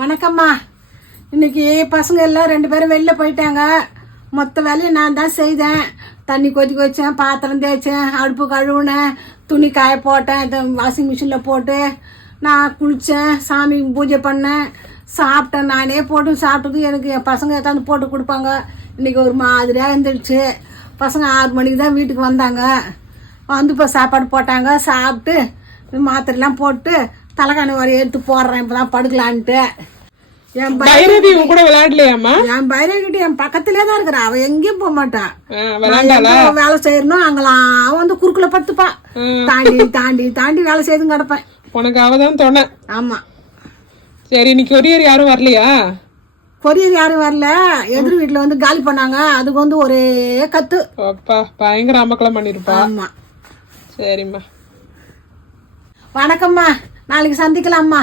வணக்கம்மா. இன்னைக்கு பசங்க எல்லாம் 2 பேரும் வெளில போயிட்டாங்க. மொத்த வேலையை நான் தான் செய்தேன். தண்ணி கொதிக்க வச்சேன், பாத்திரம் தேய்ச்சேன், அடுப்பு கழுவுனேன், துணி காய போட்டேன், வாஷிங் மிஷினில் போட்டு நான் குளித்தேன், சாமி பூஜை பண்ணேன், சாப்பிட்டேன். நானே போட்டு சாப்பிட்டது எனக்கு என் பசங்க ஏதாவது போட்டு கொடுப்பாங்க. இன்றைக்கி ஒரு மாதிரியாக இருந்துடுச்சு. பசங்க 6 மணிக்கு தான் வீட்டுக்கு வந்தாங்க. வந்து இப்போ சாப்பாடு போட்டாங்க. சாப்பிட்டு மாத்திரைலாம் போட்டு தலைக்காணி வர எடுத்து போடுறேன். இப்போ தான் படுக்கலான்ட்டு. என் பைரவி கூட விளையாடலையாமா? என் பைரவிக்கிட்ட என் பக்கத்திலே தான் இருக்கிறா. அவ எங்கேயும் போக மாட்டான். வேலை செய்யணும் அங்கெல்லாம் வந்து குறுக்குல பத்துப்பா. தாண்டி தாண்டி தாண்டி வேலை செய்து கிடப்பேன். உனக்கு அவதான் தோண. ஆமா. சரி, இன்னைக்கு கொரியர் யாரும் வரலையா? கொரியர் யாரும் வரல. எதிர் வீட்டுல வந்து காலி பண்ணாங்க. அதுக்கு வந்து ஒரே கத்து. பயங்கர அமக்கலம் பண்ணிருப்பா. ஆமா. சரிம்மா. வணக்கம்மா. நாளைக்கு சந்திக்கலாம்மா.